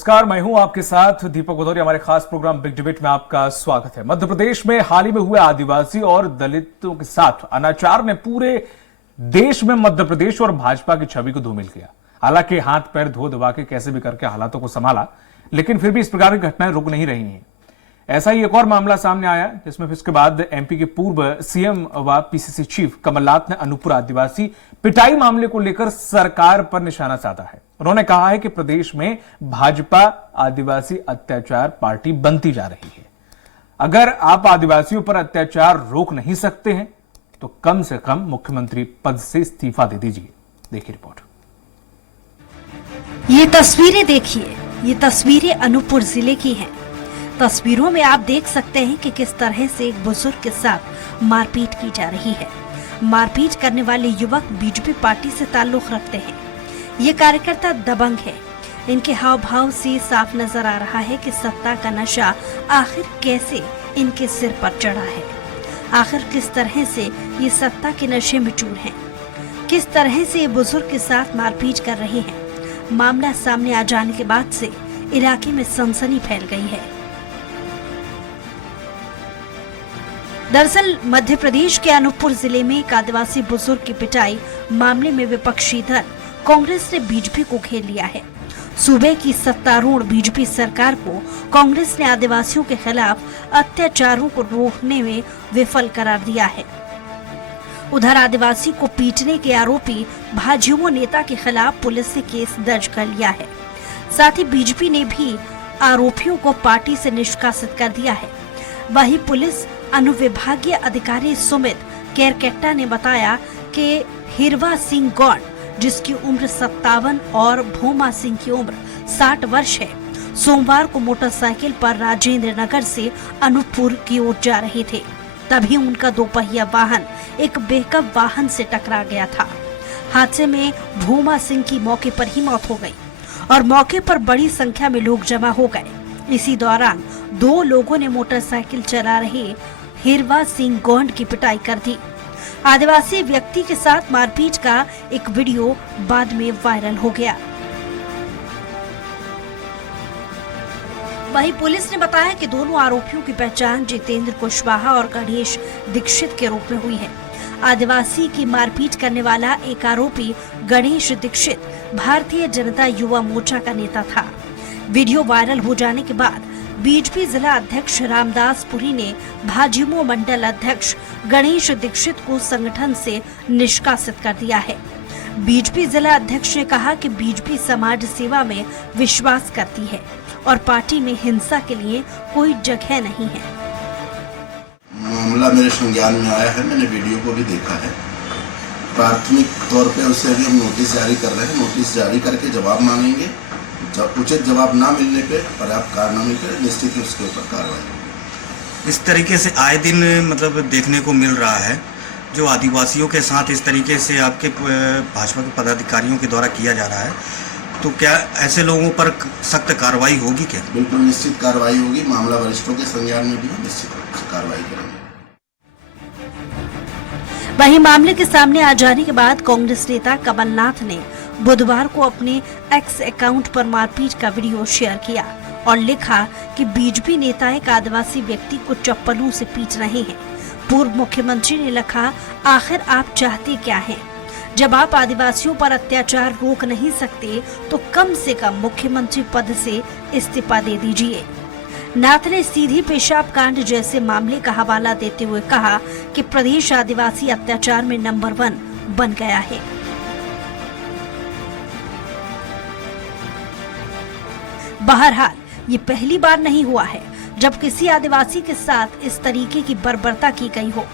नमस्कार, मैं हूं आपके साथ दीपक भदौरिया। हमारे खास प्रोग्राम बिग डिबेट में आपका स्वागत है। मध्य प्रदेश में हाल ही में हुए आदिवासी और दलितों के साथ अनाचार ने पूरे देश में मध्य प्रदेश और भाजपा की छवि को धूमिल किया। हालांकि हाथ पैर धो दबा के कैसे भी करके हालातों को संभाला, लेकिन फिर भी इस प्रकार की घटनाएं रुक नहीं रही हैं। ऐसा ही एक और मामला सामने आया, जिसमें फिर इसके बाद एमपी के पूर्व सीएम व पीसीसी चीफ कमलनाथ ने अनूपपुर आदिवासी पिटाई मामले को लेकर सरकार पर निशाना साधा है। उन्होंने कहा है कि प्रदेश में भाजपा आदिवासी अत्याचार पार्टी बनती जा रही है। अगर आप आदिवासियों पर अत्याचार रोक नहीं सकते हैं तो कम से कम मुख्यमंत्री पद से इस्तीफा दे दीजिए। देखिए रिपोर्ट। ये तस्वीरें देखिए, ये तस्वीरें अनूपपुर जिले की हैं। तस्वीरों में आप देख सकते हैं कि किस तरह से एक बुजुर्ग के साथ मारपीट की जा रही है। मारपीट करने वाले युवक बीजेपी पार्टी से ताल्लुक रखते हैं। ये कार्यकर्ता दबंग है। इनके हाव भाव से साफ नजर आ रहा है कि सत्ता का नशा आखिर कैसे इनके सिर पर चढ़ा है। आखिर किस तरह से ये सत्ता के नशे में चूर हैं। किस तरह से ये बुजुर्ग के साथ मारपीट कर रहे हैं। मामला सामने आ जाने के बाद से इलाके में सनसनी फैल गई है। दरअसल मध्य प्रदेश के अनूपपुर जिले में एक आदिवासी बुजुर्ग की पिटाई मामले में विपक्षी दल कांग्रेस ने बीजेपी को घेर लिया है। सूबे की सत्तारूढ़ बीजेपी सरकार को कांग्रेस ने आदिवासियों के खिलाफ अत्याचारों को रोकने में विफल करार दिया है। उधर आदिवासी को पीटने के आरोपी भाजयुमो नेता के खिलाफ पुलिस ने केस दर्ज कर लिया है। साथ ही बीजेपी ने भी आरोपियों को पार्टी से निष्कासित कर दिया है। वहीं पुलिस अनुविभागीय अधिकारी सुमित केरकेट्टा ने बताया कि हिरवा सिंह गौंड, जिसकी उम्र 57 और भोमा सिंह की उम्र 60 वर्ष है, सोमवार को मोटरसाइकिल पर राजेंद्र नगर से अनूपपुर की ओर जा रहे थे। तभी उनका दोपहिया वाहन एक पिकअप वाहन से टकरा गया था। हादसे में भोमा सिंह की मौके पर ही मौत हो गई और मौके पर बड़ी संख्या में लोग जमा हो गए। इसी दौरान दो लोगों ने मोटरसाइकिल चला रहे हिरवा सिंह गौंड की पिटाई कर दी। आदिवासी व्यक्ति के साथ मारपीट का एक वीडियो बाद में वायरल हो गया। वहीं पुलिस ने बताया कि दोनों आरोपियों की पहचान जितेंद्र कुशवाहा और गणेश दीक्षित के रूप में हुई है। आदिवासी की मारपीट करने वाला एक आरोपी गणेश दीक्षित भारतीय जनता युवा मोर्चा का नेता था। वीडियो वायरल हो जाने के बाद बीजेपी जिला अध्यक्ष रामदास पुरी ने भाजयुमो मंडल अध्यक्ष गणेश दीक्षित को संगठन से निष्कासित कर दिया है। बीजेपी जिला अध्यक्ष ने कहा कि बीजेपी समाज सेवा में विश्वास करती है और पार्टी में हिंसा के लिए कोई जगह नहीं है। मामला मेरे संज्ञान में आया है, मैंने वीडियो को भी देखा है। प्राथमिक तौर पे उससे अभी हम नोटिस जारी कर रहे हैं। नोटिस जारी करके जवाब मांगेंगे। जब उचित जवाब ना मिलने पे पर्याप्त कारनामे पे निश्चित ही उसके ऊपर कार्रवाई। इस तरीके से आए दिन मतलब देखने को मिल रहा है, जो आदिवासियों के साथ इस तरीके से आपके भाजपा के पदाधिकारियों के द्वारा किया जा रहा है, तो क्या ऐसे लोगों पर सख्त कार्रवाई होगी क्या? बिल्कुल निश्चित कार्रवाई होगी। मामला वरिष्ठों के संज्ञान में भी निश्चित कार्रवाई करेंगे। वहीं मामले के सामने आ जाने के बाद कांग्रेस नेता कमलनाथ ने बुधवार को अपने एक्स अकाउंट पर मारपीट का वीडियो शेयर किया और लिखा कि बीजेपी नेता एक आदिवासी व्यक्ति को चप्पलों से पीट रहे हैं। पूर्व मुख्यमंत्री ने लिखा, आखिर आप चाहते क्या हैं? जब आप आदिवासियों पर अत्याचार रोक नहीं सकते तो कम से कम मुख्यमंत्री पद से इस्तीफा दे दीजिए। नाथ ने सीधी पेशाब कांड जैसे मामले का हवाला देते हुए कहा कि प्रदेश आदिवासी अत्याचार में नंबर 1 बन गया है। बहरहाल ये पहली बार नहीं हुआ है जब किसी आदिवासी के साथ इस तरीके की बर्बरता की गई हो।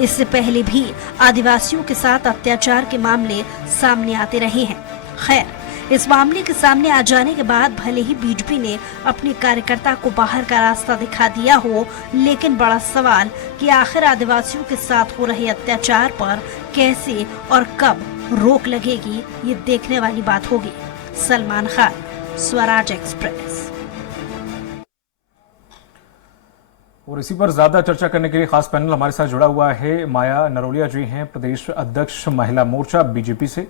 इससे पहले भी आदिवासियों के साथ अत्याचार के मामले सामने आते रहे हैं। खैर, इस मामले के सामने आ जाने के बाद भले ही बीजेपी ने अपने कार्यकर्ता को बाहर का रास्ता दिखा दिया हो, लेकिन बड़ा सवाल कि आखिर आदिवासियों के साथ हो रहे अत्याचार पर कैसे और कब रोक लगेगी, ये देखने वाली बात होगी। सलमान खान, स्वराज एक्सप्रेस। और इसी पर ज्यादा चर्चा करने के लिए खास पैनल हमारे साथ जुड़ा हुआ है। माया नरोलिया जी हैं प्रदेश अध्यक्ष महिला मोर्चा बीजेपी से।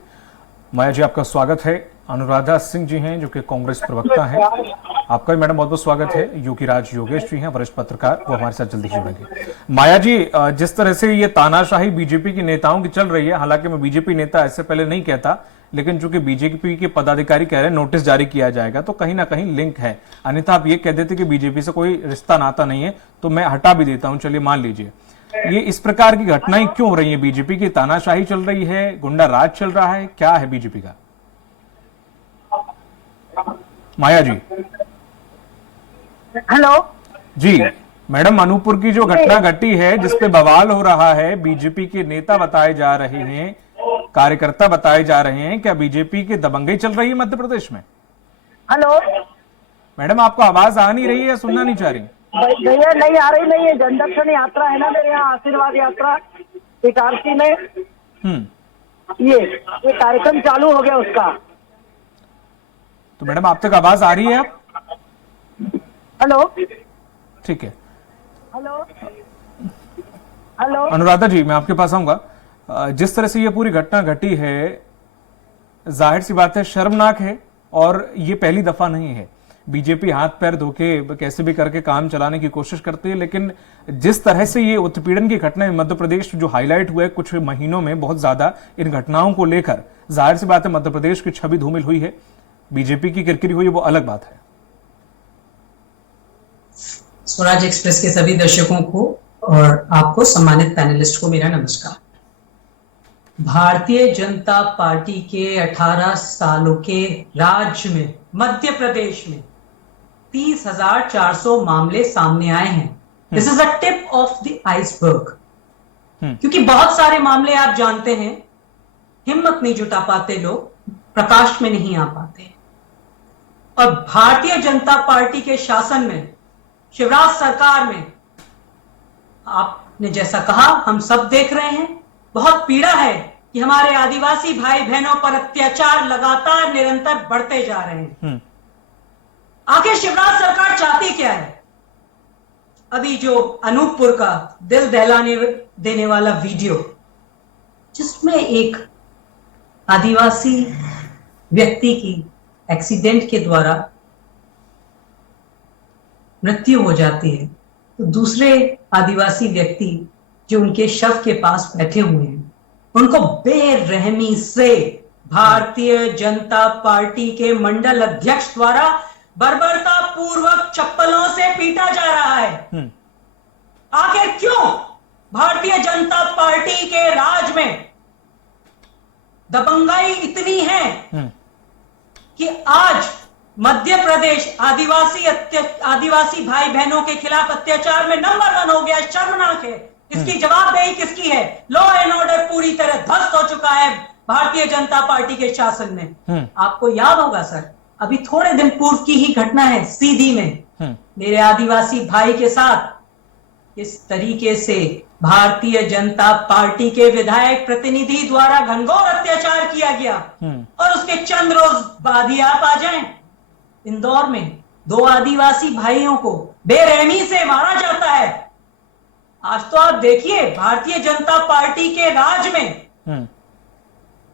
माया जी, आपका स्वागत है। अनुराधा सिंह जी हैं जो कि कांग्रेस प्रवक्ता हैं। आपका भी मैडम बहुत बहुत स्वागत है। योगीराज योगेश जी हैं, वरिष्ठ पत्रकार, वो हमारे साथ जल्दी जुड़ेंगे। माया जी, जिस तरह से ये तानाशाही बीजेपी के नेताओं की चल रही है, हालांकि मैं बीजेपी नेता ऐसे पहले नहीं कहता, लेकिन चूंकि बीजेपी के पदाधिकारी कह रहे हैं नोटिस जारी किया जाएगा, तो कहीं ना कहीं लिंक है। अन्यथा आप ये कह देते कि बीजेपी से कोई रिश्ता नाता नहीं है, तो मैं हटा भी देता हूं। चलिए मान लीजिए, ये इस प्रकार की घटनाएं क्यों हो रही है? बीजेपी की तानाशाही चल रही है, गुंडा राज चल रहा है, क्या है बीजेपी का? माया जी। हेलो जी मैडम, अनूपपुर की जो घटना घटी है जिसपे बवाल हो रहा है, बीजेपी के नेता बताए जा रहे हैं, कार्यकर्ता बताए जा रहे हैं, क्या बीजेपी की दबंगई चल रही है मध्य प्रदेश में? हेलो मैडम, आपको आवाज आ नहीं रही है या सुनना नहीं चाह रही? भैया नहीं आ रही, नहीं है। जनदर्शन यात्रा है ना मेरे यहाँ, आशीर्वाद यात्रा इटारसी में। ये कार्यक्रम चालू हो गया उसका। तो मैडम, आप तक आवाज आ रही है? आप हेलो ठीक है। हेलो हेलो अनुराधा जी, मैं आपके पास आऊंगा। जिस तरह से ये पूरी घटना घटी है, जाहिर सी बात है शर्मनाक है, और ये पहली दफा नहीं है। बीजेपी हाथ पैर धोके कैसे भी करके काम चलाने की कोशिश करती है, लेकिन जिस तरह से ये उत्पीड़न की घटना मध्य प्रदेश जो हाईलाइट हुआ है कुछ महीनों में बहुत ज्यादा, इन घटनाओं को लेकर जाहिर सी बात है मध्य प्रदेश की छवि धूमिल हुई है। बीजेपी की किरकिरी हुई है, वो अलग बात है। स्वराज एक्सप्रेस के सभी दर्शकों को और आपको सम्मानित पैनलिस्ट को मेरा नमस्कार। भारतीय जनता पार्टी के 18 सालों के राज में मध्य प्रदेश में 30,400 मामले सामने आए हैं। This is a tip of the iceberg, क्योंकि बहुत सारे मामले आप जानते हैं हिम्मत नहीं जुटा पाते, लोग प्रकाश में नहीं आ पाते। और भारतीय जनता पार्टी के शासन में, शिवराज सरकार में, आपने जैसा कहा हम सब देख रहे हैं, बहुत पीड़ा है कि हमारे आदिवासी भाई बहनों पर अत्याचार लगातार निरंतर बढ़ते जा रहे हैं। आखिर शिवराज सरकार चाहती क्या है? अभी जो अनूपपुर का दिल दहलाने देने वाला वीडियो, जिसमें एक आदिवासी व्यक्ति की एक्सीडेंट के द्वारा मृत्यु हो जाती है, तो दूसरे आदिवासी व्यक्ति जो उनके शव के पास बैठे हुए हैं, उनको बेरहमी से भारतीय जनता पार्टी के मंडल अध्यक्ष द्वारा बर्बरता पूर्वक चप्पलों से पीटा जा रहा है। आखिर क्यों? भारतीय जनता पार्टी के राज में दबंगाई इतनी है कि आज मध्य प्रदेश आदिवासी भाई बहनों के खिलाफ अत्याचार में नंबर 1 हो गया। शर्मनाक है। इसकी जवाबदेही किसकी है? लॉ एंड ऑर्डर पूरी तरह ध्वस्त हो चुका है भारतीय जनता पार्टी के शासन में। आपको याद होगा सर, अभी थोड़े दिन पूर्व की ही घटना है, सीधी में मेरे आदिवासी भाई के साथ इस तरीके से भारतीय जनता पार्टी के विधायक प्रतिनिधि द्वारा घनघोर अत्याचार किया गया। और उसके चंद रोज बाद ही आप आ जाएं, इंदौर में 2 आदिवासी भाइयों को बेरहमी से मारा जाता है। आज तो आप देखिए भारतीय जनता पार्टी के राज में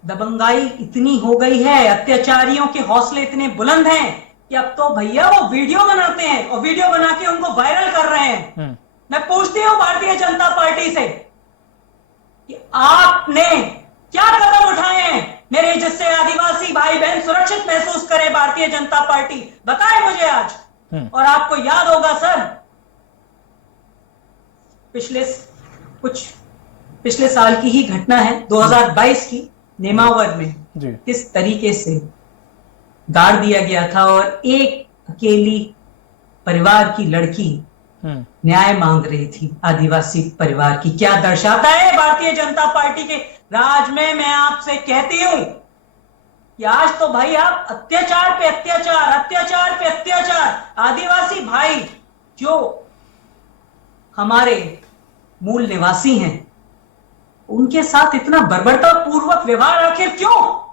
दबंगाई इतनी हो गई है, अत्याचारियों के हौसले इतने बुलंद हैं कि अब तो भैया वो वीडियो बनाते हैं और वीडियो बना के उनको वायरल कर रहे हैं। मैं पूछती हूं भारतीय जनता पार्टी से कि आपने क्या कदम उठाए हैं मेरे जिससे आदिवासी भाई बहन सुरक्षित महसूस करे? भारतीय जनता पार्टी बताए मुझे आज। और आपको याद होगा सर, पिछले साल की ही घटना है, 2022 की, नेमावर में किस तरीके से गाड़ दिया गया था और एक अकेली परिवार की लड़की न्याय मांग रही थी, आदिवासी परिवार की। क्या दर्शाता है भारतीय जनता पार्टी के राज में? मैं आपसे कहती हूं कि आज तो भाई आप अत्याचार पे अत्याचार, अत्याचार पे अत्याचार। आदिवासी भाई जो हमारे मूल निवासी हैं, उनके साथ इतना बर्बरता पूर्वक व्यवहार आखिर क्यों?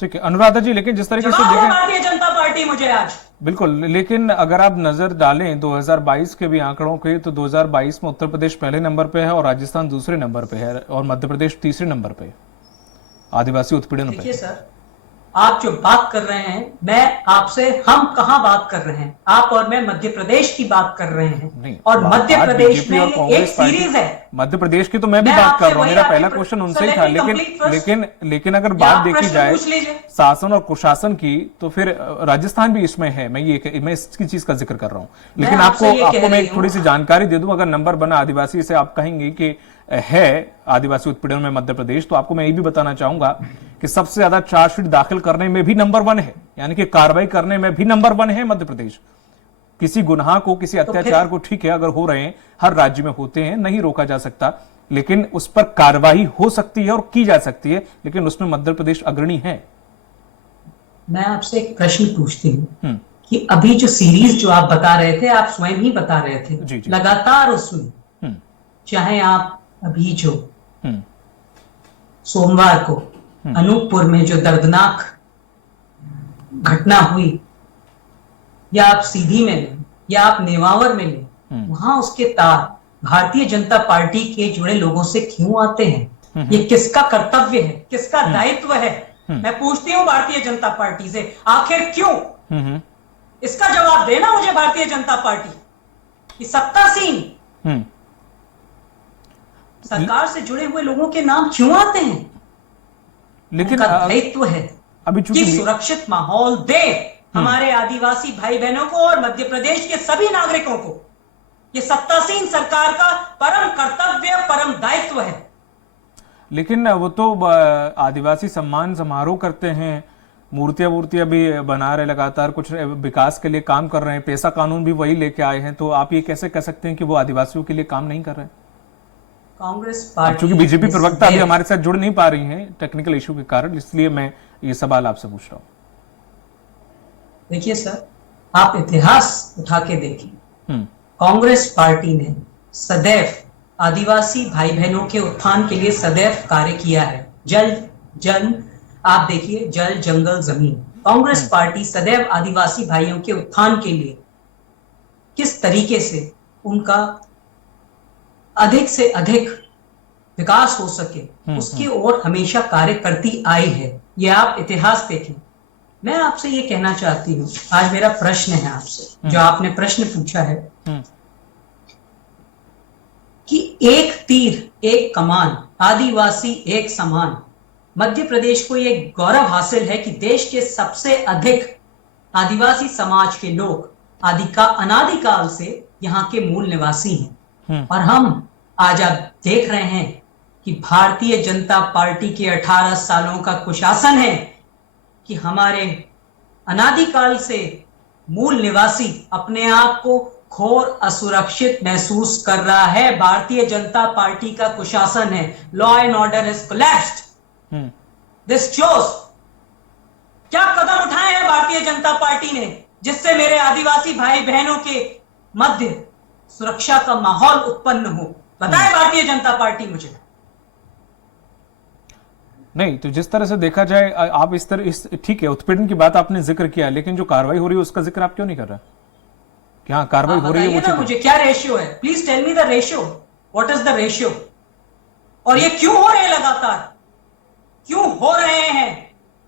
ठीक है अनुराधा जी, लेकिन जिस तरीके से देखें भारतीय जनता पार्टी मुझे आज बिल्कुल, लेकिन अगर आप नजर डालें 2022 के भी आंकड़ों के, तो 2022 में उत्तर प्रदेश पहले नंबर पे है और राजस्थान दूसरे नंबर पे है और मध्य प्रदेश तीसरे नंबर पे। आदिवासी उत्पीड़न देखिए पे? सर, आप जो बात कर रहे हैं, मैं आपसे, हम कहां बात कर रहे हैं? आप और मैं मध्य प्रदेश की बात कर रहे हैं। नहीं, और मध्य बात प्रदेश बीजेपी में और एक कांग्रेस पार्टी, सीरीज है। मध्य प्रदेश की तो मैं भी मैं बात आपसे कर रहा हूँ, वही मेरा आपके पहला क्वेश्चन उनसे ही so था। let me लेकिन complete first. लेकिन अगर या बात आप देखी प्रश्न जाए पूछ लीजिए। शासन और कुशासन की, तो फिर राजस्थान भी इसमें है। मैं इसकी चीज का जिक्र कर रहा हूँ। लेकिन आपको मैं एक थोड़ी सी जानकारी दे दूं। अगर नंबर बना आदिवासी से आप कहेंगे कि है आदिवासी उत्पीड़न में मध्य प्रदेश, तो आपको मैं ये भी बताना चाहूंगा कि सबसे ज्यादा चार्जशीट दाखिल करने में भी नंबर 1 है, यानी कि कार्रवाई करने में भी नंबर 1 है मध्य प्रदेश। किसी गुनाह को, किसी अत्याचार को, ठीक है अगर हो रहे हैं, हर राज्य में होते हैं, नहीं रोका जा सकता, लेकिन उस पर कार्रवाई हो सकती है और की जा सकती है, लेकिन उसमें मध्य प्रदेश अग्रणी है। मैं आपसे एक प्रश्न पूछती हूँ कि अभी जो सीरीज जो आप बता रहे थे, आप स्वयं ही बता रहे थे, जी, जी। लगातार उसमें चाहे आप अभी जो सोमवार को अनूपपुर में जो दर्दनाक घटना हुई, या आप सीधी में लें या आप नेवावर में लें, वहां उसके तार भारतीय जनता पार्टी के जुड़े लोगों से क्यों आते हैं? ये किसका कर्तव्य है, किसका दायित्व है? मैं पूछती हूं भारतीय जनता पार्टी से, आखिर क्यों? इसका जवाब देना मुझे भारतीय जनता पार्टी की सत्तासीन सरकार से जुड़े हुए लोगों के नाम क्यों आते हैं? लेकिन उनका दायित्व है अभी कि सुरक्षित माहौल दे हमारे आदिवासी भाई बहनों को और मध्य प्रदेश के सभी नागरिकों को। ये सत्तासीन सरकार का परम कर्तव्य, परम दायित्व है। लेकिन वो तो आदिवासी सम्मान समारोह करते हैं, मूर्तियां भी बना रहे, लगातार कुछ विकास के लिए काम कर रहे हैं, पैसा कानून भी वही लेके आए हैं, तो आप ये कैसे कह सकते हैं कि वो आदिवासियों के लिए काम नहीं कर रहे हैं? कांग्रेस पार्टी, चूंकि बीजेपी प्रवक्ता अभी हमारे साथ जुड़ नहीं पा रही हैं टेक्निकल इशू के कारण, इसलिए मैं ये सवाल आपसे पूछ रहा हूं। देखिए सर, आप इतिहास उठा के देखिए, कांग्रेस पार्टी ने सदैव आदिवासी भाई बहनों के उत्थान के लिए सदैव कार्य किया है। आप देखिए, जल जंगल जमीन, कांग्रेस पार्टी सदैव आदिवासी भाइयों के उत्थान के लिए किस तरीके से उनका अधिक से अधिक विकास हो सके, उसकी ओर हमेशा कार्य करती आई है। ये आप इतिहास देखें। मैं आपसे ये कहना चाहती हूं, आज मेरा प्रश्न है आपसे, जो आपने प्रश्न पूछा है कि एक तीर एक कमान, आदिवासी एक समान। मध्य प्रदेश को ये गौरव हासिल है कि देश के सबसे अधिक आदिवासी समाज के लोग अनादिकाल से यहाँ के मूल निवासी हैं। और हम आज आप देख रहे हैं कि भारतीय जनता पार्टी के 18 सालों का कुशासन है कि हमारे अनादिकाल से मूल निवासी अपने आप को घोर असुरक्षित महसूस कर रहा है। भारतीय जनता पार्टी का कुशासन है। Law and order has collapsed. This shows क्या कदम उठाए हैं भारतीय जनता पार्टी ने, जिससे मेरे आदिवासी भाई बहनों के मध्य सुरक्षा का माहौल उत्पन्न हो? बताए भारतीय जनता पार्टी मुझे। नहीं तो जिस तरह से देखा जाए, आप ठीक है, उत्पीड़न की बात आपने जिक्र किया, लेकिन जो कार्रवाई हो रही है उसका जिक्र आप क्यों नहीं कर रहे? क्या कार्रवाई हो रही है ना मुझे, क्या रेशियो है? Please tell me the ratio. What is the ratio? और ये क्यों हो रहे हैं लगातार? क्यों हो रहे हैं?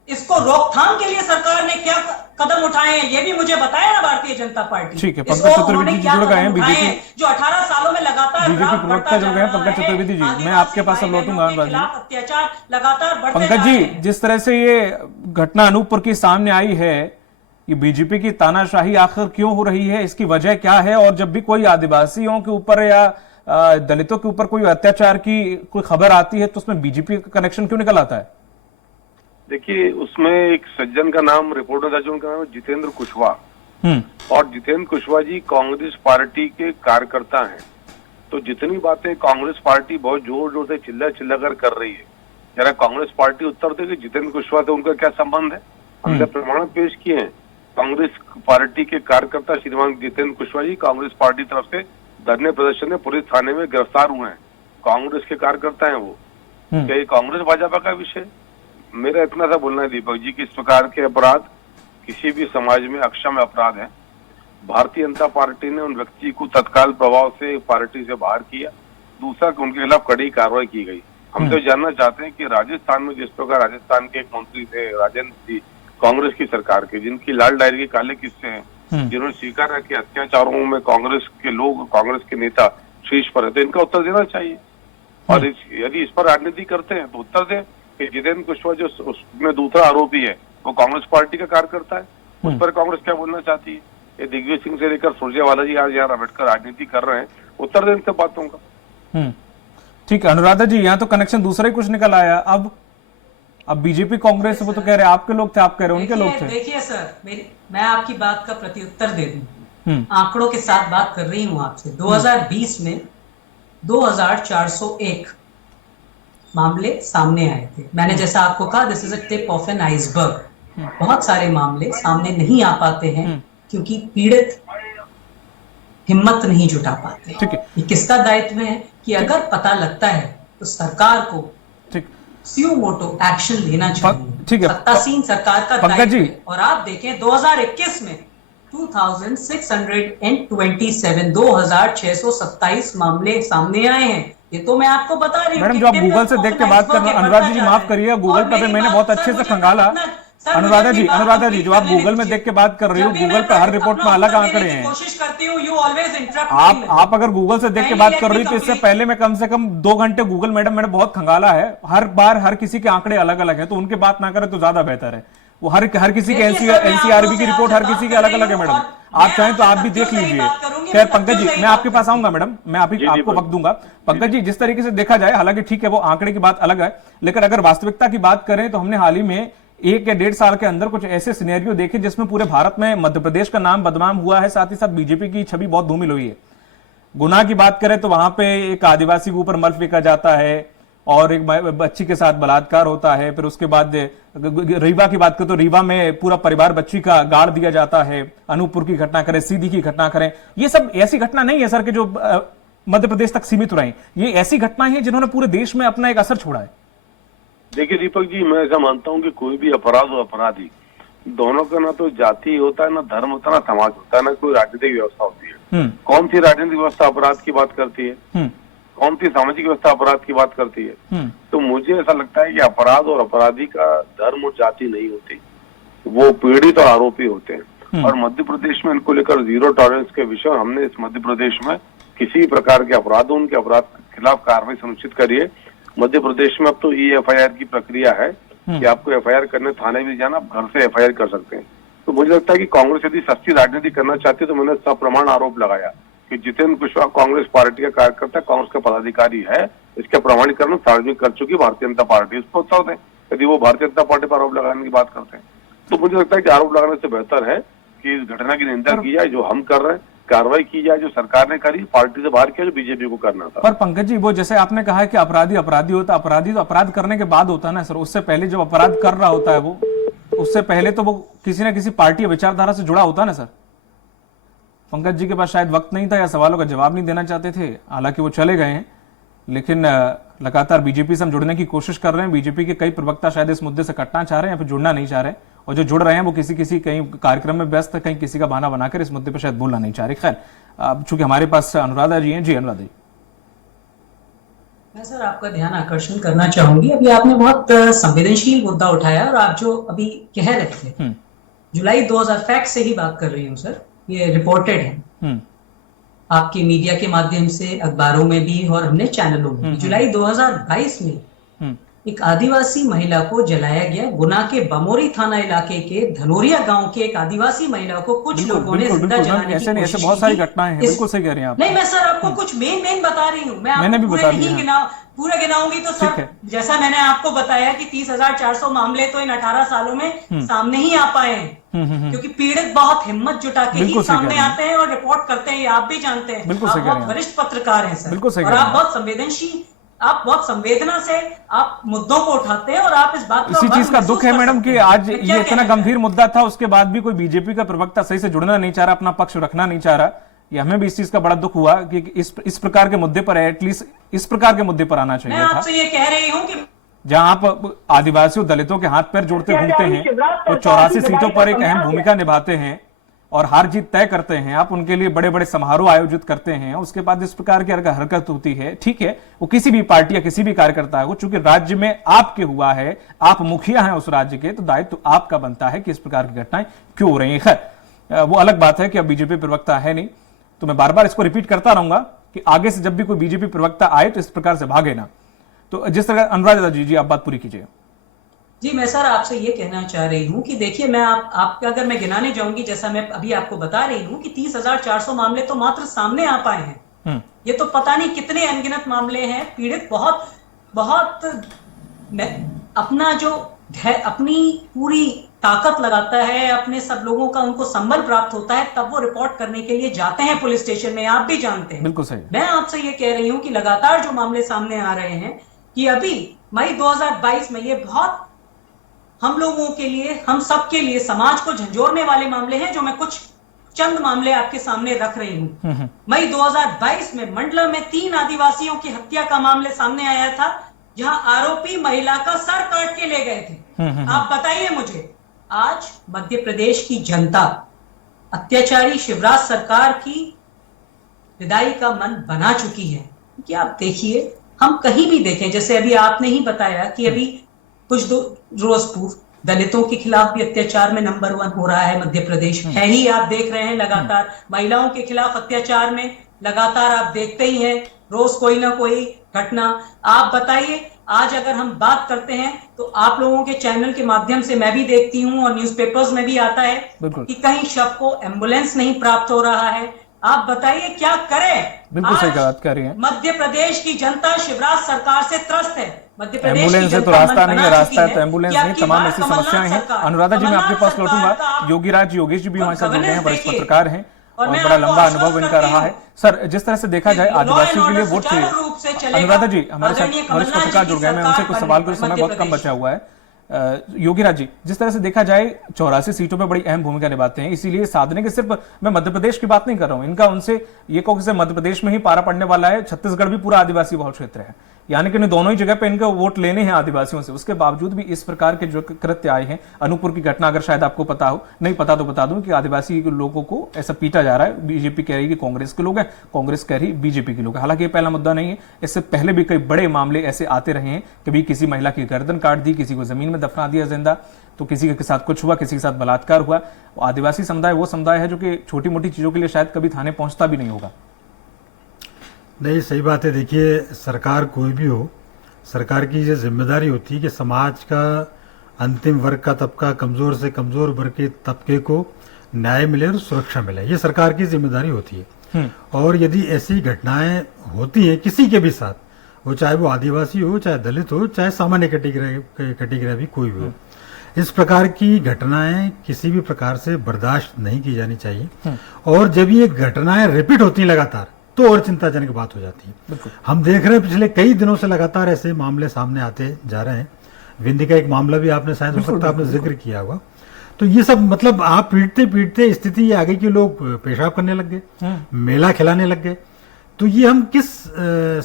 इसको रोकथाम के लिए सरकार ने क्या कदम उठाए हैं, ये भी मुझे बताया ना भारतीय जनता पार्टी। ठीक है, पंकज चतुर्वेदी जी जुड़ गए हैं बीजेपी, जो 18 सालों में लगातार बीजेपी प्रवक्ता जुड़ गए हैं। पंकज चतुर्वेदी जी, मैं आपके पास अब लौटूंगा। अत्याचार लगातार बढ़ते पंकज जी, जिस तरह से ये घटना अनूपपुर की सामने आई है, ये बीजेपी की तानाशाही आखिर क्यों हो रही है, इसकी वजह क्या है? और जब भी कोई आदिवासियों के ऊपर या दलितों के ऊपर कोई अत्याचार की कोई खबर आती है, तो उसमें बीजेपी का कनेक्शन क्यों निकल आता है? देखिए, उसमें एक सज्जन का नाम, रिपोर्टर सज्जन का नाम जितेंद्र कुशवाहा, और जितेंद्र कुशवाहा जी कांग्रेस पार्टी के कार्यकर्ता हैं। तो जितनी बातें कांग्रेस पार्टी बहुत जोर जोर से चिल्ला कर कर रही है, जरा कांग्रेस पार्टी उत्तर दे कि जितेंद्र कुशवाहा से उनका क्या संबंध है। हमने प्रमाण पेश किए हैं। कांग्रेस पार्टी के कार्यकर्ता श्रीमान जितेंद्र कुशवाहा जी कांग्रेस पार्टी तरफ से धरने प्रदर्शन में पुलिस थाने में गिरफ्तार हुए हैं। कांग्रेस के कार्यकर्ता हैं वो। क्या ये कांग्रेस भाजपा का विषय? मेरा इतना सा बोलना है दीपक जी कि इस प्रकार के अपराध किसी भी समाज में अक्षम्य अपराध है। भारतीय जनता पार्टी ने उन व्यक्ति को तत्काल प्रभाव से पार्टी से बाहर किया। दूसरा, उनके खिलाफ कड़ी कार्रवाई की गई। हम तो जानना चाहते हैं कि राजस्थान में जिस प्रकार राजस्थान के एक मंत्री थे राजेंद्र जी कांग्रेस की सरकार के, जिनकी लाल डायरी के काले किस्से हैं, जिन्होंने स्वीकार है कि अत्याचारों में कांग्रेस के लोग, कांग्रेस के नेता शीर्ष पर है, तो इनका उत्तर देना चाहिए। और यदि इस पर राजनीति करते हैं तो उत्तर दें कि जितेंद्र कुशवाहा जो उसमें दूसरा आरोपी है वो कांग्रेस पार्टी का कार्यकर्ता है, उस पर कांग्रेस क्या बोलना चाहती है। ये दिग्विजय सिंह से लेकर सुरजेवाला जी आज यहाँ बैठकर राजनीति कर रहे हैं, उत्तर दें इन सब बातों का। ठीक है अनुराधा जी, यहाँ तो कनेक्शन दूसरा ही कुछ निकल आया। अब बीजेपी कांग्रेस, वो तो कह रहे आपके लोग थे, आप कह रहे उनके लोग थे। देखिए सर, मैं आपकी बात का प्रत्युत्तर दे दूं, आंकड़ों के साथ बात कर रही हूं आपसे। 2020 में 2401 मामले सामने आए थे। मैंने जैसा आपको कहा, this is a tip of an iceberg. बहुत सारे मामले सामने नहीं आ पाते हैं क्योंकि पीड़ित हिम्मत नहीं जुटा पाते। ठीक है, ये किसका दायित्व है कि अगर पता लगता है तो सरकार को सियो मोटो एक्शन लेना चाहिए। ठीक है, सत्तासीन सरकार का पंकज दायित्व जी। है। और आप देखें 2021 में 2627 मामले सामने आए हैं। ये तो मैं आपको बता रही हूँ। मैडम जो आप गूगल से देख के बात कर रहे हो, अनुराधा जी माफ करिए, गूगल पर मैंने बहुत अच्छे से खंगाला। अनुराधा जी जो आप गूगल में देख के बात कर रही हो, गूगल पर हर रिपोर्ट में अलग आंकड़े हैं। कोशिश करती हूँ, यू ऑलवेज इंटरप्ट। आप अगर गूगल से देख के बात कर रही हो तो इससे पहले मैं कम से कम 2 घंटे गूगल मैडम मैंने बहुत खंगाला है। हर बार हर किसी के आंकड़े अलग अलग है, तो उनके बात ना करें तो ज्यादा बेहतर है। वो हर किसी के एनसीआरबी की रिपोर्ट हर किसी के अलग अलग है मैडम। आप चाहें तो आप भी देख लीजिए। खैर पंकज जी, मैं आपके पास आऊंगा मैडम, मैं आपको वक्त दूंगा। पंकज जी, जिस तरीके से देखा जाए, हालांकि ठीक है वो आंकड़े की बात अलग है, लेकिन अगर वास्तविकता की बात करें तो हमने हाल ही में 1 या 1.5 साल के अंदर कुछ ऐसे सिनेरियो देखे जिसमें पूरे भारत में मध्य प्रदेश का नाम बदनाम हुआ है, साथ ही साथ बीजेपी की छवि बहुत धूमिल हुई है। गुना की बात करें तो वहां पे एक आदिवासी के ऊपर मल फेंका जाता है और एक बच्ची के साथ बलात्कार होता है। फिर उसके बाद रीवा की बात करें तो रीवा में पूरा परिवार बच्ची का गाड़ दिया जाता है। अनूपपुर की घटना करें, सीधी की घटना करें, ये सब ऐसी घटना नहीं है सर कि जो मध्य प्रदेश तक सीमित रही। ये ऐसी घटनाएं हैं जिन्होंने पूरे देश में अपना एक असर छोड़ा है। देखिए दीपक जी, मैं ऐसा मानता हूँ कि कोई भी अपराध हो, अपराधी दोनों का ना तो जाति होता है, ना धर्म होता है, ना समाज होता है, ना कोई राजनीतिक व्यवस्था होती है। कौन सी राजनीतिक व्यवस्था अपराध की बात करती है, कौन सी सामाजिक व्यवस्था अपराध की बात करती है। तो मुझे ऐसा लगता है कि अपराध और अपराधी का धर्म और जाति नहीं होती, वो पीड़ित और आरोपी होते हैं। और मध्य प्रदेश में इनको लेकर 0 टॉलरेंस के विषय, हमने इस मध्य प्रदेश में किसी प्रकार के अपराध, उनके अपराध के खिलाफ कार्रवाई सुनिश्चित करी है। मध्य प्रदेश में अब तो EFIR की प्रक्रिया है कि आपको FIR करने थाने भी जाना, आप घर से FIR कर सकते हैं। तो मुझे लगता है कि कांग्रेस यदि सच्ची राजनीति करना चाहती है तो मैंने सप्रमाण आरोप लगाया कि जितेंद्र कुशवाहा कांग्रेस पार्टी का कार्यकर्ता, कांग्रेस का पदाधिकारी है। इसका प्रमाणीकरण सार्वजनिक कर चुकी भारतीय जनता पार्टी, इस पर उत्तर दें यदि वो भारतीय जनता पार्टी पर आरोप लगाने की बात करते हैं। तो मुझे लगता है कि आरोप लगाने से बेहतर है कि इस घटना की निंदा की जाए, जो हम कर रहे हैं, कार्रवाई की जाए जो सरकार ने करी, पार्टी से बाहर किया जो बीजेपी को करना था। पर पंकज जी, वो जैसे आपने कहा है कि अपराधी होता, अपराधी तो अपराध करने के बाद होता है ना सर, उससे पहले जब अपराध कर रहा होता है वो, उससे पहले तो वो किसी ना किसी पार्टी या विचारधारा से जुड़ा होता है ना सर। पंकज जी के पास शायद वक्त नहीं था या सवालों का जवाब नहीं देना चाहते थे, हालांकि वो चले गए हैं, लेकिन लगातार बीजेपी से हम जुड़ने की कोशिश कर रहे हैं। बीजेपी के कई प्रवक्ता शायद इस मुद्दे से कटना चाह रहे हैं या फिर जुड़ना नहीं चाह रहे, और जो जुड़ रहे हैं वो किसी कहीं कार्यक्रम में व्यस्त है, कहीं किसी का बहाना बनाकर इस मुद्दे पर शायद बोलना नहीं चाह रहे। खैर, अब चूंकि हमारे पास अनुराधा जी हैं, जी अनुराधा जी। मैं सर आपका ध्यान आकर्षण करना चाहूंगी, अभी आपने बहुत संवेदनशील मुद्दा उठाया और आप जो अभी कह रहे थे जुलाई 2000 फैक्ट से ही बात कर रही हूँ सर, ये रिपोर्टेड है आपके मीडिया के माध्यम से, अखबारों में भी और हमने चैनलों में। जुलाई 2022 में एक आदिवासी महिला को जलाया गया। गुना के बमोरी थाना इलाके के धनोरिया गांव के एक आदिवासी महिला को कुछ लोगों ने जिंदा जलाने की कोशिश की। बहुत सारी घटनाएं हैं, बिल्कुल सही कह रही हैं आप। नहीं, मैं सर आपको कुछ मेन बता रही हूँ। मैं आपको पूरे नहीं गिनाऊंगी तो सर, जैसा मैंने आपको बताया कि 30,400 मामले तो इन 18 सालों में सामने ही आ पाए हैं, क्योंकि पीड़ित बहुत हिम्मत जुटा के ही सामने आते हैं और रिपोर्ट करते हैं। ये आप भी जानते हैं, आप बहुत वरिष्ठ पत्रकार हैं सर, और आप बहुत संवेदनशील, आप बहुत संवेदना से आप मुद्दों को उठाते हैं और आप इस बात इसी चीज का दुख है मैडम कि आज ये इतना गंभीर मुद्दा था, उसके बाद भी कोई बीजेपी का प्रवक्ता सही से जुड़ना नहीं चाह रहा, अपना पक्ष रखना नहीं चाह रहा। ये हमें भी इस चीज का बड़ा दुख हुआ कि इस प्रकार के मुद्दे पर, एटलीस्ट इस प्रकार के मुद्दे पर आना चाहिए था। मैं आपसे ये कह रही हूँ कि जहां आप आदिवासियों दलितों के हाथ पैर जोड़ते घूमते हैं, वो 84 सीटों पर एक अहम भूमिका निभाते हैं, और हार जीत तय करते हैं आप, उनके लिए बड़े बड़े समारोह आयोजित करते हैं, उसके बाद इस प्रकार की अगर हरकत होती है, ठीक है, वो किसी भी पार्टी या किसी भी कार्यकर्ता को, चूंकि राज्य में आपके हुआ है, आप मुखिया हैं उस राज्य के, तो दायित्व आपका बनता है कि इस प्रकार की घटनाएं क्यों हो रही हैं। खैर वो अलग बात है कि अब बीजेपी प्रवक्ता है नहीं, तो मैं बार बार इसको रिपीट करता रहूंगा कि आगे से जब भी कोई बीजेपी प्रवक्ता आए तो इस प्रकार से भागे ना। तो जिस तरह अनुराधा जी आप बात पूरी कीजिए। जी, मैं सर आपसे ये कहना चाह रही हूँ कि देखिए, मैं आपके अगर मैं गिनाने जाऊंगी, जैसा मैं अभी आपको बता रही हूँ कि 30,400 मामले तो मात्र सामने आ पाए हैं। ये तो पता नहीं कितने अनगिनत मामले हैं। पीड़ित बहुत अपना जो अपनी पूरी ताकत लगाता है, अपने सब लोगों का उनको संबल प्राप्त होता है, तब वो रिपोर्ट करने के लिए जाते हैं पुलिस स्टेशन में। आप भी जानते हैं। बिल्कुल सही। मैं आपसे ये कह रही हूँ कि लगातार जो मामले सामने आ रहे हैं, कि अभी मई 2022 में ये बहुत हम लोगों के लिए, हम सबके लिए, समाज को झंझोरने वाले मामले हैं, जो मैं कुछ चंद मामले आपके सामने रख रही हूं। मई 2022 में मंडला में 3 आदिवासियों की हत्या का मामले सामने आया था, जहां आरोपी महिला का सर काट के ले गए थे। आप बताइए मुझे, आज मध्य प्रदेश की जनता अत्याचारी शिवराज सरकार की विदाई का मन बना चुकी है। कि आप देखिए, हम कहीं भी देखें, जैसे अभी आपने ही बताया कि अभी कुछ रोज पूर्व दलितों के खिलाफ भी अत्याचार में नंबर 1 हो रहा है मध्य प्रदेश है ही। आप देख रहे हैं लगातार महिलाओं के खिलाफ अत्याचार में लगातार आप देखते ही हैं, रोज कोई ना कोई घटना। आप बताइए, आज अगर हम बात करते हैं तो आप लोगों के चैनल के माध्यम से मैं भी देखती हूं और न्यूज़पेपर्स में भी आता है कि कहीं शव को एम्बुलेंस नहीं प्राप्त हो रहा है। आप बताइए क्या करें। बिल्कुल सही बात कर रही है। मध्य प्रदेश की जनता शिवराज सरकार से त्रस्त है। मध्य प्रदेश एम्बुलेंस है तो रास्ता नहीं है, रास्ता है तो एम्बुलेंस नहीं, तमाम ऐसी समस्याएं हैं। अनुराधा जी मैं आपके पास लौटूंगा। योगेश जी भी हमारे साथ जुड़ गए हैं, वरिष्ठ पत्रकार हैं और बड़ा लंबा अनुभव इनका रहा है। सर, जिस तरह से देखा जाए आदिवासियों के लिए वोट चाहिए। अनुराधा जी हमारे साथ वरिष्ठ पत्रकार जुड़ गए हैं, मैं उनसे कुछ सवाल करूं, समय बहुत कम बचा हुआ है। योगीराज जी, जिस तरह से देखा जाए 84 सीटों पे बड़ी अहम भूमिका निभाते हैं, इसीलिए साधने के सिर्फ मैं मध्य प्रदेश की बात नहीं कर रहा हूं, इनका उनसे ये कहो कि मध्य प्रदेश में ही पारा पड़ने वाला है, छत्तीसगढ़ भी पूरा आदिवासी बहुल क्षेत्र है, यानी कि दोनों ही जगह पे इनके वोट लेने हैं आदिवासियों से। उसके बावजूद भी इस प्रकार के जो कृत्य आए हैं, अनूपपुर की घटना अगर शायद आपको पता हो, नहीं पता तो बता दूं कि आदिवासी लोगों को ऐसा पीटा जा रहा है। बीजेपी कह रही है कि कांग्रेस के लोग हैं, कांग्रेस कह रही बीजेपी के लोग हैं। हालांकि ये पहला मुद्दा नहीं है, इससे पहले भी कई बड़े मामले ऐसे आते रहे हैं। कभी किसी महिला की गर्दन काट दी, किसी को जमीन में दफना दिया जिंदा, तो किसी के साथ कुछ हुआ, किसी के साथ बलात्कार हुआ। आदिवासी समुदाय वो समुदाय है जो कि छोटी मोटी चीजों के लिए शायद कभी थाने पहुंचता भी नहीं होगा। नहीं, सही बात है। देखिए, सरकार कोई भी हो, सरकार की ये जिम्मेदारी होती है कि समाज का अंतिम वर्ग का तबका, कमजोर से कमजोर वर्ग के तबके को न्याय मिले और सुरक्षा मिले, ये सरकार की जिम्मेदारी होती है। और यदि ऐसी घटनाएं होती हैं किसी के भी साथ, वो चाहे वो आदिवासी हो, चाहे दलित हो, चाहे सामान्य कैटेगरी भी कोई भी हो, इस प्रकार की घटनाएं किसी भी प्रकार से बर्दाश्त नहीं की जानी चाहिए। और जब ये घटनाएं रिपीट होती हैं लगातार, तो और चिंताजनक बात हो जाती है। हम देख रहे हैं पिछले कई दिनों से लगातार ऐसे मामले सामने आते जा रहे हैं। विंध्य का एक मामला भी आपने शायद हो सकता है आपने जिक्र किया होगा। तो ये सब मतलब आप पीटते पीटते स्थिति ये आगे के लोग पेशाब करने लग गए, मेला खिलाने लग गए। तो ये हम किस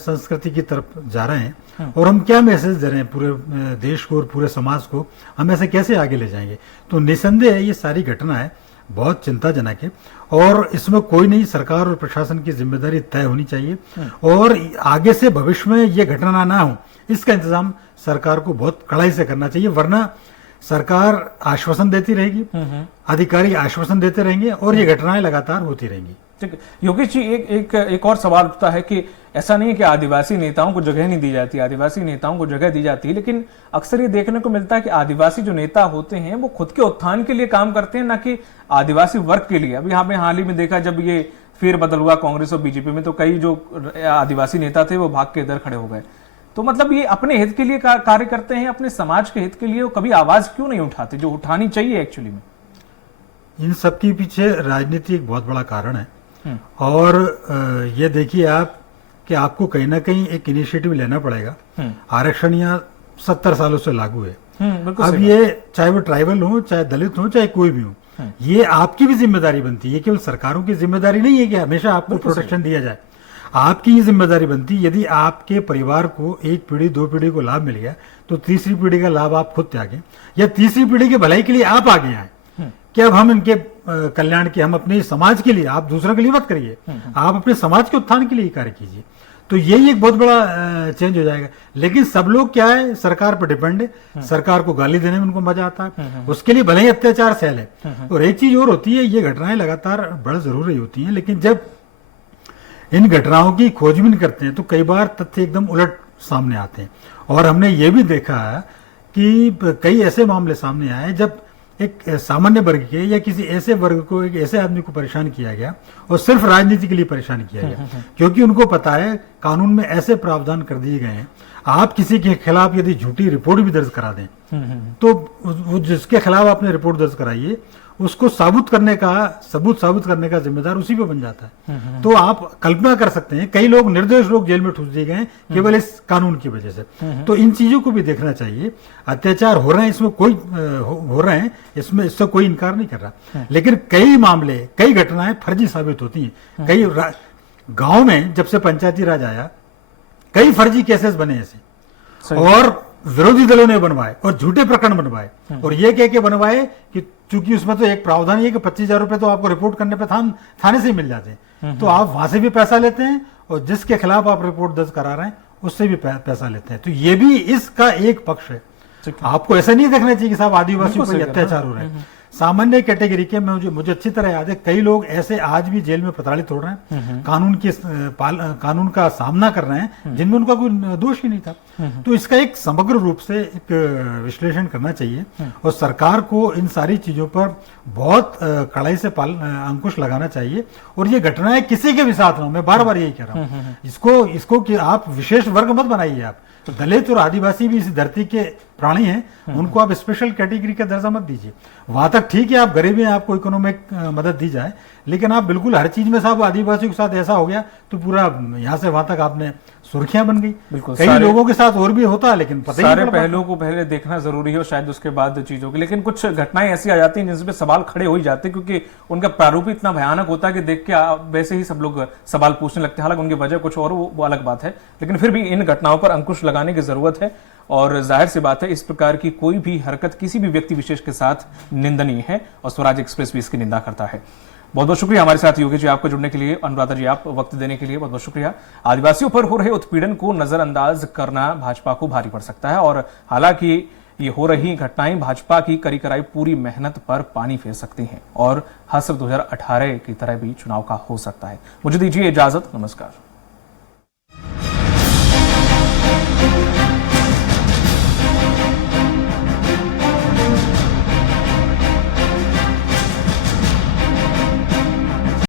संस्कृति की तरफ जा रहे हैं और हम क्या मैसेज दे रहे हैं पूरे देश को और पूरे समाज को, हम ऐसे कैसे आगे ले जाएंगे। तो निसंदेह ये सारी घटनाएं बहुत चिंताजनक है और इसमें कोई नहीं, सरकार और प्रशासन की जिम्मेदारी तय होनी चाहिए और आगे से भविष्य में ये घटना ना हो इसका इंतजाम सरकार को बहुत कड़ाई से करना चाहिए। वरना सरकार आश्वासन देती रहेगी, अधिकारी आश्वासन देते रहेंगे और ये घटनाएं लगातार होती रहेंगी। ठीक है योगेश जी, एक और सवाल उठता है कि ऐसा नहीं है कि आदिवासी नेताओं को जगह नहीं दी जाती, आदिवासी नेताओं को जगह दी जाती है, लेकिन अक्सर ये देखने को मिलता है कि आदिवासी जो नेता होते हैं वो खुद के उत्थान के लिए काम करते हैं, ना कि आदिवासी वर्ग के लिए। अभी हमें हाल ही में देखा जब ये फिर बदल हुआ कांग्रेस और बीजेपी में, तो कई जो आदिवासी नेता थे वो भाग के इधर खड़े हो गए। तो मतलब ये अपने हित के लिए कार्य करते हैं, अपने समाज के हित के लिए, वो कभी आवाज क्यों नहीं उठाते जो उठानी चाहिए एक्चुअली में? इन सबके पीछे राजनीति एक बहुत बड़ा कारण है। और ये देखिए आप कि आपको कहीं ना कहीं एक इनिशिएटिव लेना पड़ेगा। आरक्षण यहाँ 70 सालों से लागू है। अब ये चाहे वो ट्राइबल हो, चाहे दलित हो, चाहे कोई भी हो, ये आपकी भी जिम्मेदारी बनती है। केवल सरकारों की जिम्मेदारी नहीं है कि हमेशा आपको प्रोटेक्शन दिया जाए, आपकी ही जिम्मेदारी बनती है। यदि आपके परिवार को एक पीढ़ी 2 पीढ़ी को लाभ मिल गया तो तीसरी पीढ़ी का लाभ आप खुद त्यागें, या तीसरी पीढ़ी की भलाई के लिए आप आगे आए कि अब हम इनके कल्याण की, हम अपने समाज के लिए, आप दूसरों के लिए मत करिए, आप अपने समाज के उत्थान के लिए कार्य कीजिए, तो यही एक बहुत बड़ा चेंज हो जाएगा। लेकिन सब लोग क्या है, सरकार पर डिपेंड है, सरकार को गाली देने में उनको मजा आता है, उसके लिए भले ही अत्याचार सहल है। और एक चीज और होती है, ये घटनाएं लगातार बड़ा जरूरी होती हैं, लेकिन जब इन घटनाओं की खोजबीन करते हैं तो कई बार तथ्य एकदम उलट सामने आते हैं। और हमने ये भी देखा है कि कई ऐसे मामले सामने आए जब एक सामान्य वर्ग के या किसी ऐसे वर्ग को, एक ऐसे आदमी को परेशान किया गया और सिर्फ राजनीति के लिए परेशान किया गया, क्योंकि उनको पता है कानून में ऐसे प्रावधान कर दिए गए हैं, आप किसी के खिलाफ यदि झूठी रिपोर्ट भी दर्ज करा दें तो वो जिसके खिलाफ आपने रिपोर्ट दर्ज कराई है उसको सबूत साबित करने का जिम्मेदार उसी पे बन जाता है। तो आप कल्पना कर सकते हैं, कई लोग, निर्दोष लोग जेल में ठूस दिए गए हैं केवल इस कानून की वजह से। तो इन चीजों को भी देखना चाहिए। अत्याचार हो रहे हैं, इसमें कोई हो रहे हैं, इससे कोई इनकार नहीं कर रहा, लेकिन कई मामले, कई घटनाएं फर्जी साबित होती हैं। कई गांव में जब से पंचायती राज आया, कई फर्जी केसेस बने ऐसे, और विरोधी दलों ने बनवाए और झूठे प्रकरण बनवाए, और ये कह के बनवाए कि चूंकि उसमें तो एक प्रावधान ये कि 25,000 रुपए तो आपको रिपोर्ट करने पे थाने से ही मिल जाते हैं, तो आप वहां से भी पैसा लेते हैं और जिसके खिलाफ आप रिपोर्ट दर्ज करा रहे हैं उससे भी पैसा लेते हैं। तो ये भी इसका एक पक्ष है। आपको ऐसा नहीं देखना चाहिए कि साहब आदिवासियों पर अत्याचार हो रहे हैं। सामान्य कैटेगरी के, मुझे अच्छी तरह याद है, कई लोग ऐसे आज भी जेल में प्रताड़ित हो रहे हैं, कानून का सामना कर रहे हैं जिनमें उनका कोई दोष ही नहीं था। तो इसका एक समग्र रूप से एक विश्लेषण करना चाहिए और सरकार को इन सारी चीजों पर बहुत कड़ाई से अंकुश लगाना चाहिए। और ये घटनाएं किसी के भी साथ ना हो, मैं बार बार यही कह रहा हूँ, इसको कि आप विशेष वर्ग मत बनाइए। आप तो दलित और आदिवासी भी इस धरती के प्राणी हैं, उनको आप स्पेशल कैटेगरी का दर्जा मत दीजिए। वहां तक ठीक है, आप गरीब हैं, आपको इकोनॉमिक मदद दी जाए, लेकिन आप बिल्कुल हर चीज में साहब आदिवासियों के साथ ऐसा हो गया तो पूरा यहाँ से वहां तक आपने सुर्खियां बन गई। कई लोगों के साथ और भी होता है, लेकिन पता सारे पहलुओं को पहले देखना जरूरी है और शायद उसके बाद चीजों की। लेकिन कुछ घटनाएं ऐसी आ जाती हैं जिनसे सवाल खड़े हो ही जाते हैं, क्योंकि उनका प्रारूप इतना भयानक होता है कि देख के वैसे ही सब लोग सवाल पूछने लगते हैं। हालांकि उनकी वजह कुछ और, वो अलग बात है, लेकिन फिर भी इन घटनाओं पर अंकुश लगाने की जरूरत है। और जाहिर सी बात है, इस प्रकार की कोई भी हरकत किसी भी व्यक्ति विशेष के साथ निंदनीय है और स्वराज एक्सप्रेस भी इसकी निंदा करता है। बहुत बहुत शुक्रिया हमारे साथ योगी जी आपको जुड़ने के लिए, अनुराधा जी आप वक्त देने के लिए बहुत बहुत शुक्रिया। आदिवासियों पर हो रहे उत्पीड़न को नजरअंदाज करना भाजपा को भारी पड़ सकता है, और हालांकि ये हो रही घटनाएं भाजपा की करी कराई पूरी मेहनत पर पानी फेर सकती हैं और हर 2018 की तरह भी चुनाव का हो सकता है। मुझे दीजिए इजाजत, नमस्कार।